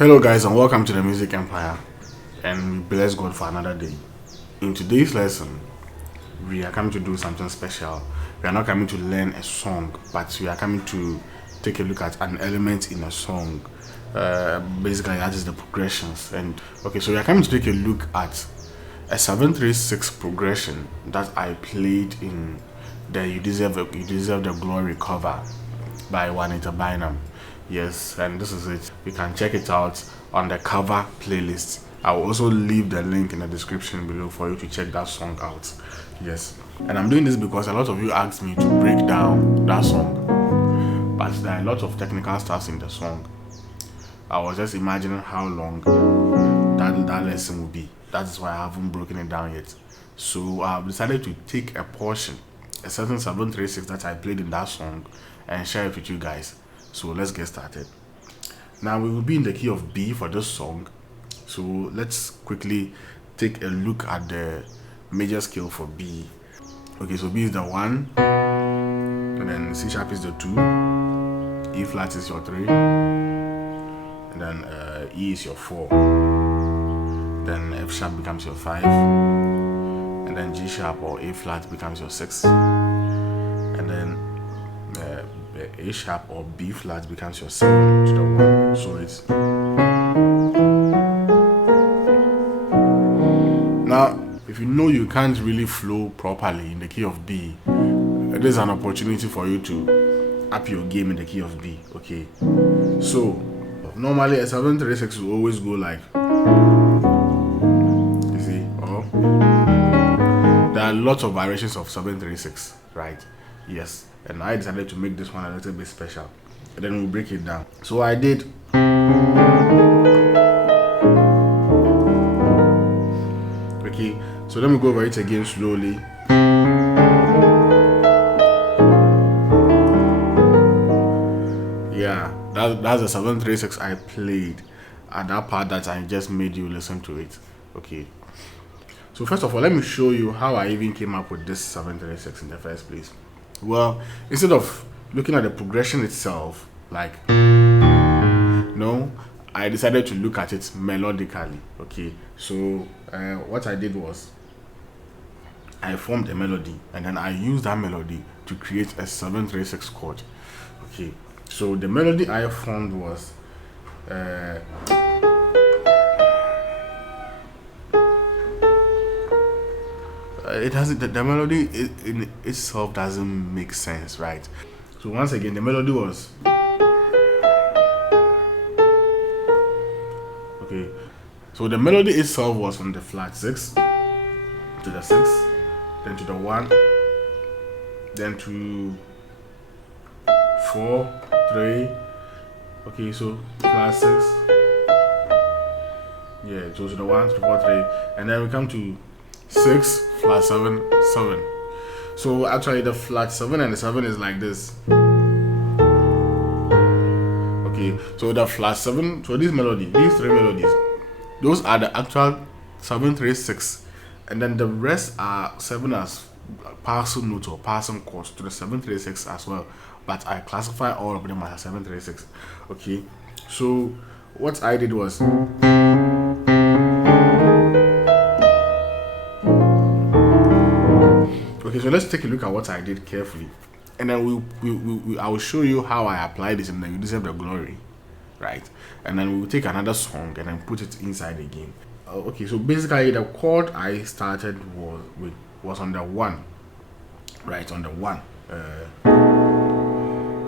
Hello guys, and welcome to the Music Empire, and we bless God for another day. In today's lesson, we are coming to do something special. We are not coming to learn a song, but we are coming to take a look at an element in a song. Basically that is the progressions. And okay, so we are coming to take a look at a 736 progression that I played in the You Deserve the Glory cover by Juanita Bynum. Yes, and this is it. You can check it out on the cover playlist. I will also leave the link in the description below for you to check that song out. Yes, and I'm doing this because a lot of you asked me to break down that song, but there are a lot of technical stuff in the song. I was just imagining how long that lesson will be. That is why I haven't broken it down yet. So I've decided to take a portion, a certain 736 that I played in that song, and share it with you guys. So let's get started. Now we will be in the key of B for this song. So let's quickly take a look at the major scale for B. Okay, so B is the 1, and then C sharp is the 2, E flat is your 3, and then E is your 4, then F sharp becomes your 5, and then G sharp or A flat becomes your 6, and then A sharp or B flat becomes your 7 to the 1. So it's now, if you know you can't really flow properly in the key of B, it is an opportunity for you to up your game in the key of B. Okay, so normally a 736 will always go like, you see, or there are lots of variations of 736, right? Yes, and I decided to make this one a little bit special, and then we'll break it down. So I did okay, so let me go over it again slowly. Yeah, that's the 736 I played at that part that I just made you listen to it. Okay, so first of all, let me show you how I even came up with this 736 in the first place. Well, instead of looking at the progression itself, like, no, I decided to look at it melodically. Okay, so what I did was I formed a melody, and then I used that melody to create a 736 chord. Okay, so the melody I formed was it has the melody in itself doesn't make sense, right? So once again, the melody was okay. So the melody itself was from the flat 6 to the 6, then to the 1, then to 4, 3. Okay, so flat 6, yeah, so to the 1, to the 4, 3, and then we come to 6, flat 7, 7. So actually the flat 7 and the 7 is like this. Okay, so the flat 7, so this melody, these 3 melodies, those are the actual 736, and then the rest are 7 as passing notes or passing chords to the 736 as well, but I classify all of them as 736. Okay, so what I did was okay, so let's take a look at what I did carefully, and then I will show you how I apply this in the You Deserve the Glory, right? And then we will take another song and then put it inside again. Okay, so basically the chord I started was on the 1, right? On the 1,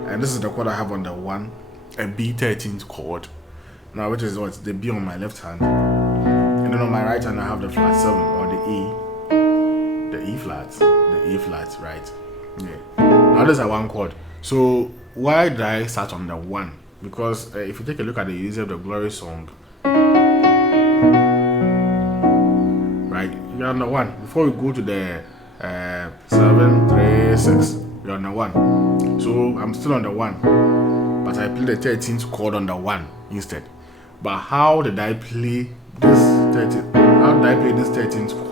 and this is the chord I have on the 1, a B13th chord. Now, which is what the B on my left hand, and then on my right hand I have the flat 7 or the E flat, right? Yeah. Now these are one chord. So why did I start on the 1? Because if you take a look at the You Deserve the Glory song, right, you're on the 1. Before we go to the 736, you're on the 1. So I'm still on the 1, but I played the 13th chord on the 1 instead. But how did I play this 13th chord?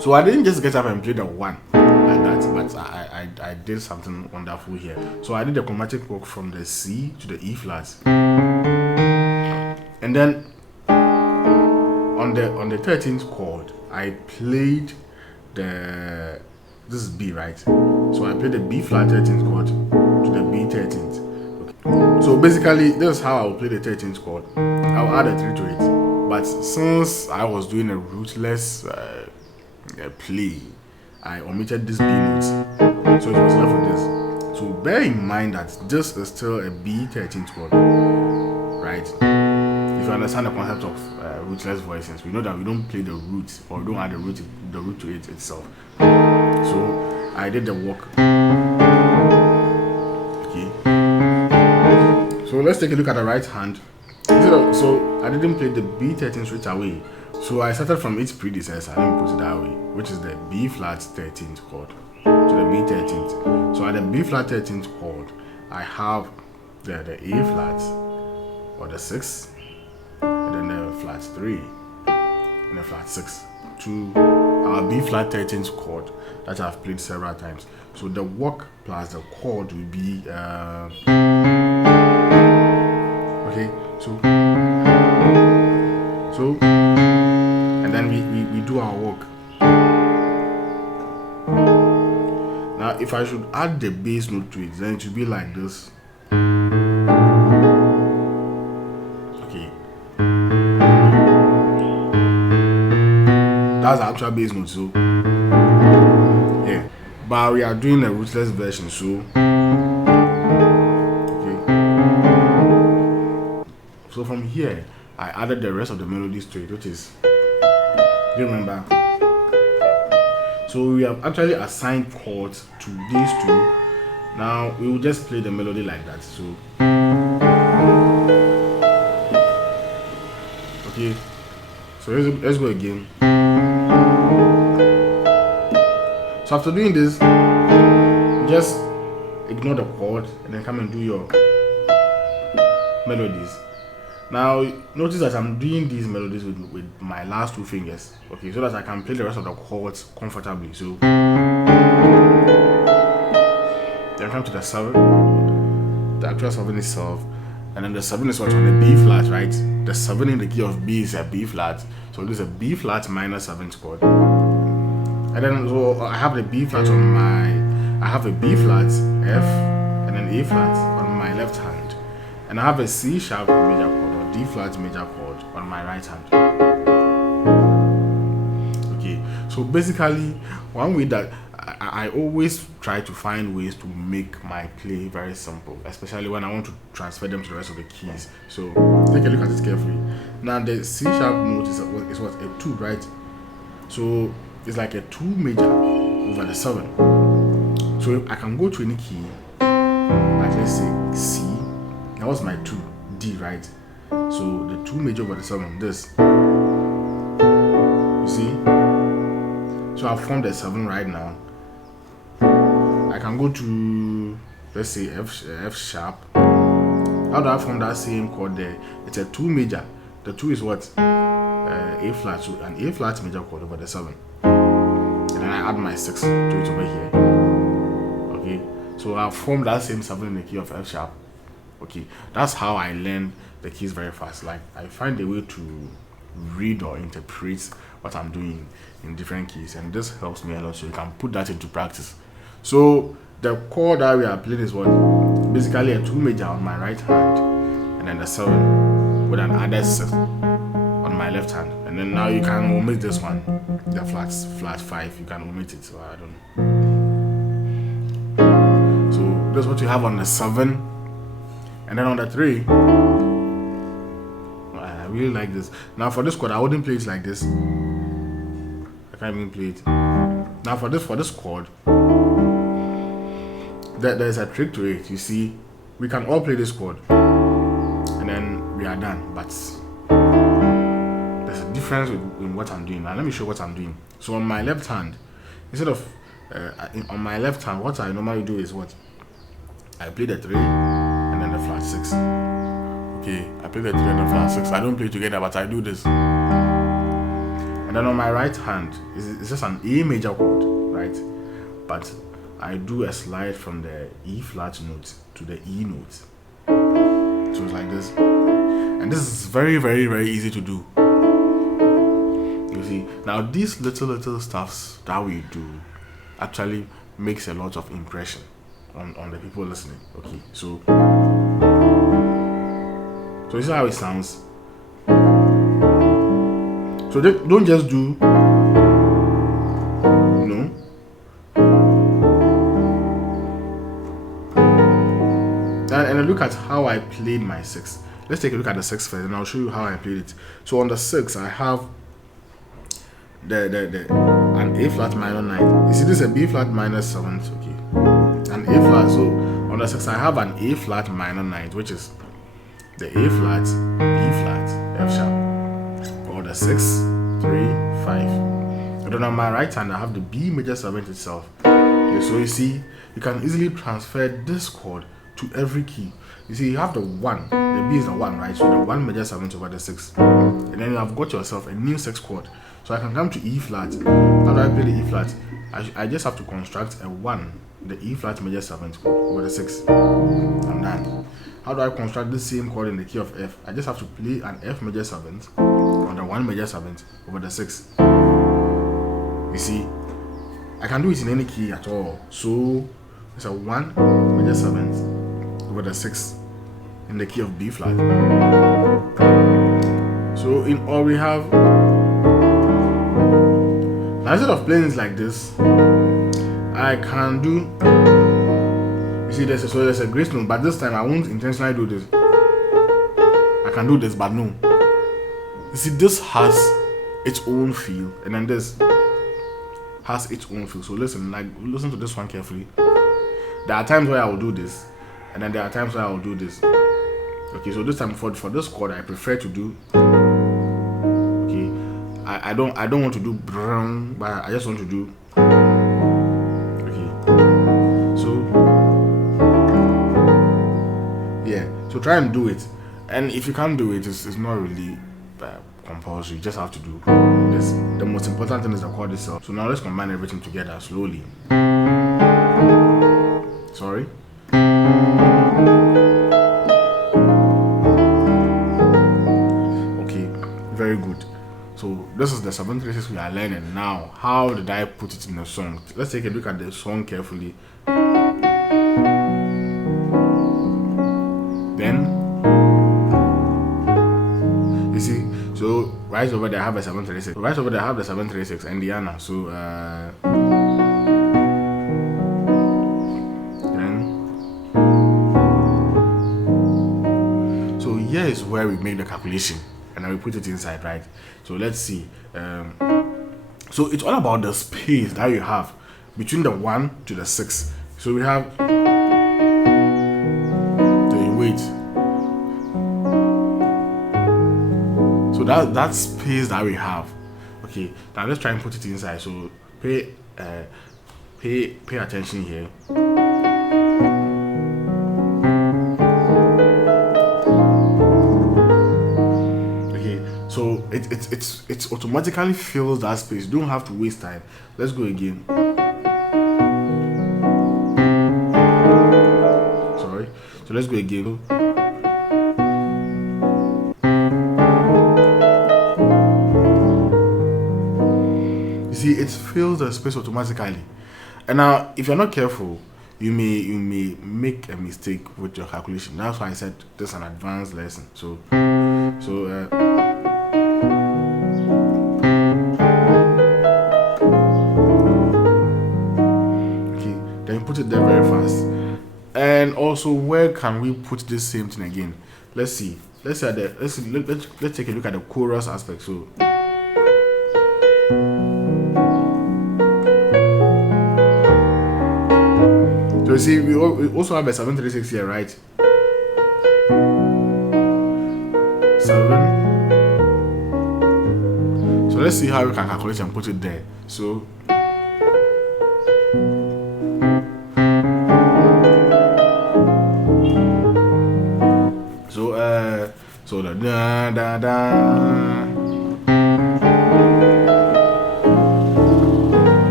So I didn't just get up and play the 1 like that, but but I did something wonderful here. So I did the chromatic walk from the C to the E flat, and then on the 13th chord I played this is B, right? So I played the B flat 13th chord to the B 13th. Okay. So basically this is how I will play the 13th chord. I'll add a 3 to it, but since I was doing a rootless play, I omitted this B note, so it was left with this. So bear in mind that this is still a B 13th chord, right? If you understand the concept of rootless voicings, we know that we don't play the root, or we don't add the root to it itself. So I did the walk. Okay. So let's take a look at the right hand. So I didn't play the B13 straight away. So I started from its predecessor. Let me put it that way, which is the B flat 13th chord to the B 13th. So at the B flat 13th chord, I have the A flat or the 6, and then the flat 3 and the flat 6 to our B flat 13th chord that I've played several times. So the walk plus the chord will be okay. So and then we do our walk. Now if I should add the bass note to it, then it will be like this. Okay, that's the actual bass note. So yeah, but we are doing a rootless version. So okay, so from here I added the rest of the melodies to it, which is, do you remember? So we have actually assigned chords to these two. Now we will just play the melody like that. So okay, so let's go again. So after doing this, just ignore the chord and then come and do your melodies. Now notice that I'm doing these melodies with my last 2 fingers, okay, so that I can play the rest of the chords comfortably. So then come to the 7. The actual 7 itself, and then the 7 is what's on the B flat, right? The 7 in the key of B is a B flat, so this is a B flat minor 7th chord. And then so I have the B flat on my, I have a B flat, F, and then A flat on my left hand, and I have a C sharp major chord, D flat major chord on my right hand. Okay, so basically one way that I always try to find ways to make my play very simple, especially when I want to transfer them to the rest of the keys. So take a look at it carefully. Now the C sharp note is what, a 2, right? So it's like a 2 major over the 7. So I can go to any key, like let's say C. That was my 2, D, right? So the 2 major over the 7, this. You see? So I've formed a 7 right now. I can go to, let's say F sharp. How do I form that same chord there? It's a 2 major. The 2 is what? A flat. So an A flat major chord over the 7. And then I add my 6 to it over here. Okay. So I've formed that same 7 in the key of F sharp. Okay. That's how I learn the keys very fast. Like I find a way to read or interpret what I'm doing in different keys, and this helps me a lot, so you can put that into practice. So the chord that we are playing is what, basically a 2 major on my right hand, and then the 7 with an added 6 on my left hand, and then now you can omit this one, the flat 5, you can omit it. So I don't know. So that's what you have on the 7, and then on the 3. I really like this. Now for this chord, I wouldn't play it like this. I can't even play it. Now for this chord, there's a trick to it. You see, we can all play this chord, and then we are done. But there's a difference in what I'm doing. Now let me show what I'm doing. So on my left hand, instead of on my left hand, what I normally do is what, I play the 3 and then the flat 6. Okay, I play the 3 and the flat 6. I don't play together, but I do this. And then on my right hand, it's just an A major chord, right? But I do a slide from the E flat note to the E note. So it's like this. And this is very, very, very easy to do. You see, now these little stuffs that we do actually makes a lot of impression on the people listening. Okay, so this is how it sounds. So don't just do, and look at how I played my 6. Let's take a look at the 6 first, and I'll show you how I played it. So on the 6, I have an A flat minor 9. You see, this is a B flat minor 7th. Okay, an A flat. So on the 6, I have an A flat minor 9th, which is the A flat, B flat, F sharp, or the 6, 3, 5. And then on my right hand, I have the B major 7th itself. Okay, so you see, you can easily transfer this chord to every key. You see, you have the 1, the B is the 1, right? So the 1 major 7th over the 6, and then you have got yourself a new 6 chord. So I can come to E flat. How do I play the E flat? I just have to construct a 1, the E flat major 7th chord over the 6. I'm done. How do I construct the same chord in the key of F? I just have to play an F major 7th on the 1 major 7th over the 6. You see, I can do it in any key at all. So it's a 1 major 7th over the 6 in the key of B flat. So in all we have, now instead of playing it like this, I can do, you see, there's a grace note, but this time I won't intentionally do this. I can do this, but no. You see, this has its own feel, and then this has its own feel. So listen to this one carefully. There are times where I will do this, and then there are times where I will do this. Okay, so this time for this chord, I prefer to do. Okay, I don't want to do brown, but I just want to do. Okay, so yeah, so try and do it, and if you can't do it, it's not really compulsory. You just have to do this. The most important thing is the chord itself. So now let's combine everything together slowly. Sorry. Okay, very good. So this is the 7/3/6 we are learning now. How did I put it in the song? Let's take a look at the song carefully. Then you see, so right over there I have a 7/3/6. Right over there I have the 7/3/6 and Diana. So here is where we make the calculation and then we put it inside, right? So let's see. So it's all about the space that you have between the 1 to the 6. So we have the wait. So that space that we have. Okay, now let's try and put it inside. So pay attention here. So it automatically fills that space. You don't have to waste time. Let's go again. Sorry. So let's go again. You see, it fills the space automatically. And now, if you're not careful, you may make a mistake with your calculation. That's why I said this is an advanced lesson. So put it there very fast. And also, where can we put this same thing again? Let's see. Let's take a look at the chorus aspect. So you see, we also have a 7/3/6 here, right? 7. So let's see how we can calculate and put it there. So the da da da.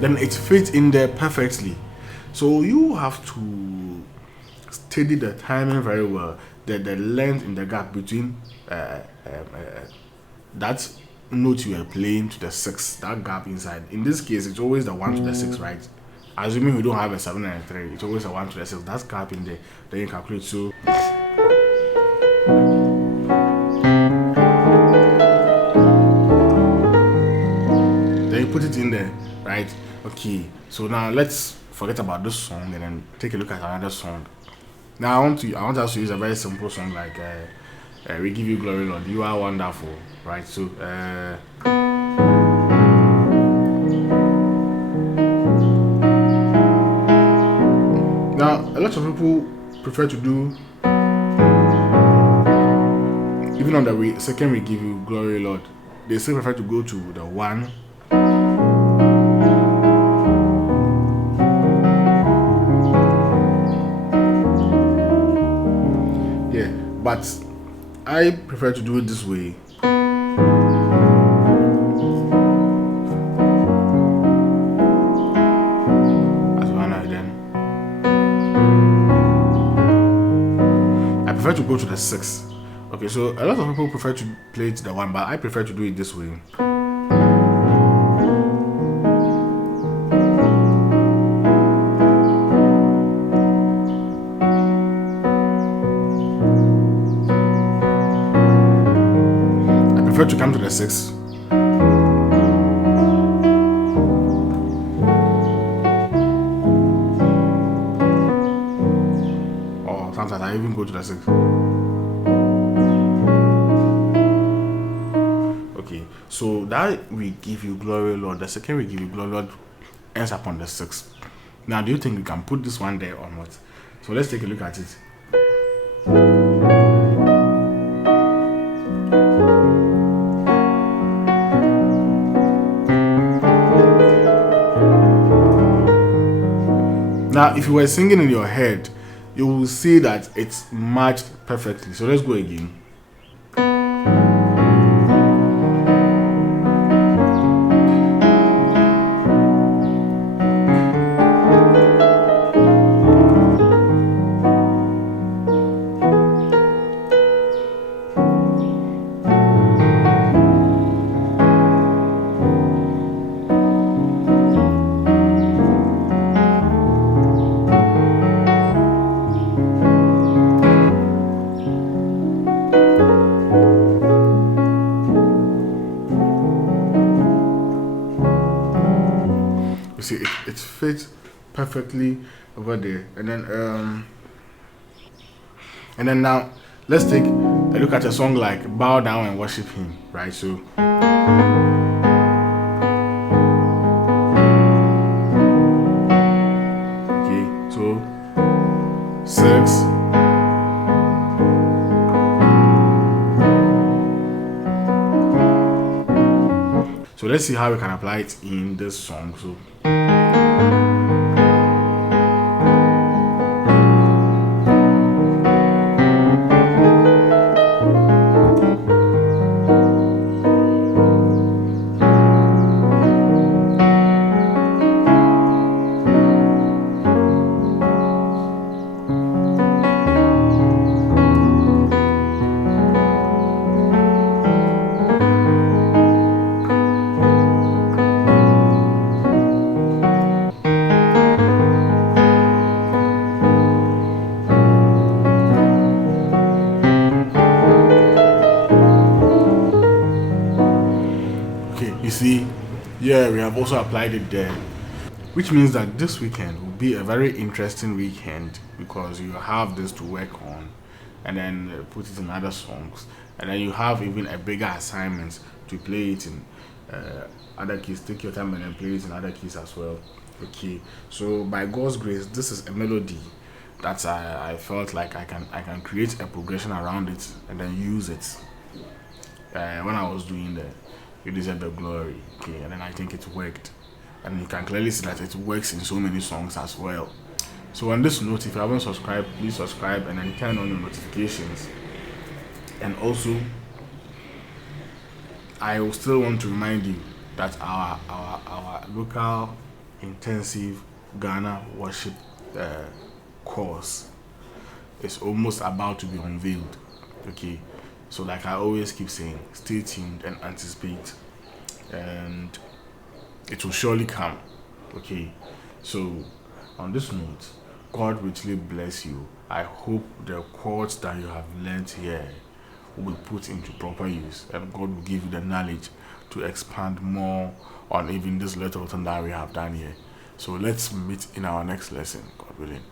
The then it fits in there perfectly. So you have to steady the timing very well, the length in the gap between that note you are playing to the 6, that gap inside. In this case, it's always the 1 to the 6, right? Assuming we don't have a 7 and a 3, it's always a 1 to the 6. That's gap in there. Then you calculate. So then you put it in there, right? Okay. So now let's forget about this song and then take a look at another song. Now I want us to use a very simple song like We Give You Glory, Lord, You Are Wonderful, right? So now a lot of people prefer to do, even on the second We Give You Glory, Lord, they still prefer to go to the 1. But I prefer to do it this way. As one then, I prefer to go to the 6. Okay, so a lot of people prefer to play it the 1, but I prefer to do it this way. To come to the 6. Or sometimes I even go to the 6. Okay, so that We Give You Glory, Lord, the second We Give You Glory, Lord, ends up on the 6. Now, do you think we can put this one there or not? So let's take a look at it. Now, if you were singing in your head, you will see that it's matched perfectly. So let's go again. See, it fits perfectly over there. And then now let's take a look at a song like Bow Down and Worship Him, right? So okay, so 6. So let's see how we can apply it in this song. So see, yeah, we have also applied it there, which means that this weekend will be a very interesting weekend because you have this to work on and then put it in other songs, and then you have even a bigger assignment to play it in other keys. Take your time and then play it in other keys as well. Okay, so by God's grace, this is a melody that I felt like I can create a progression around it and then use it when I was doing the You Deserve the Glory. Okay, and then I think it worked, and you can clearly see that it works in so many songs as well. So on this note, if you haven't subscribed, please subscribe and then turn on your notifications. And also, I will still want to remind you that our local intensive Ghana worship course is almost about to be unveiled. Okay, so like I always keep saying, stay tuned and anticipate, and it will surely come. Okay, so on this note, God richly bless you. I hope the chords that you have learned here will be put into proper use, and God will give you the knowledge to expand more on even this little thing that we have done here. So let's meet in our next lesson, God willing.